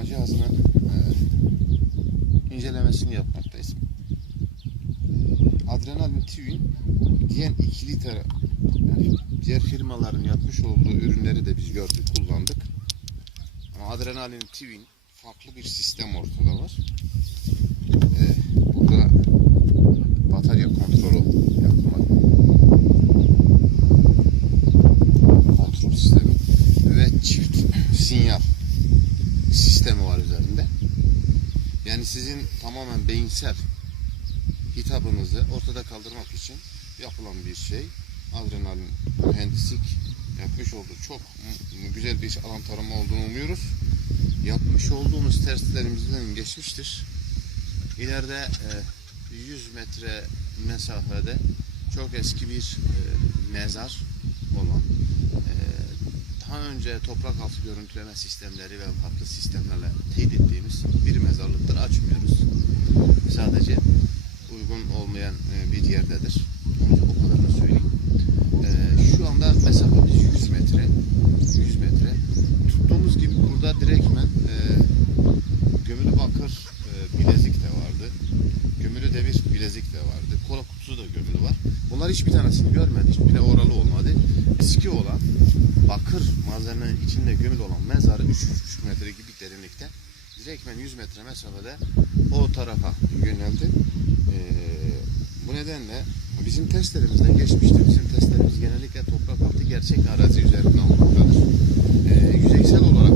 alan tarama cihazını e, incelemesini yapmaktayız. Adrenalin Twin diyen 2 litre yani diğer firmaların yapmış olduğu ürünleri de biz gördük, kullandık. Ama Adrenalin Twin farklı bir sistem ortada var. Yani sizin tamamen beyinsel hitabınızı ortada kaldırmak için yapılan bir şey. Adrenalin mühendislik yapmış olduğu çok güzel bir alan tarama olduğunu umuyoruz. Yapmış olduğumuz testlerimizden geçmiştir. İleride e, 100 metre mesafede çok eski bir e, mezar olan e, daha önce toprak altı görüntüleme sistemleri ve farklı sistemlerle teyit ettiğimiz bir mezarlıktır. Açmıyoruz. Sadece uygun olmayan e, bir yerdedir. Onu o kadarını söyleyeyim. E, şu anda mesafemiz 100 metre. 100 metre. Tuttuğumuz gibi burada direktmen e, gömülü bakır bilezik de vardı. Gömülü demir bilezik de vardı. Kola kutusu da gömülü var. Bunlar hiçbir tanesini görmedik. Bile oralı olmadı. Eski olan bakır malzemenin içinde gömülü olan mezarı 3,5 metre gibi derinlikte. Direktmen 100 metre mesafede o tarafa yöneldi. Ee, bu nedenle bizim testlerimizden geçmiştir. Bizim testlerimiz genellikle toprak altı gerçek arazi üzerinde olmaktadır. Ee, yüzeysel olarak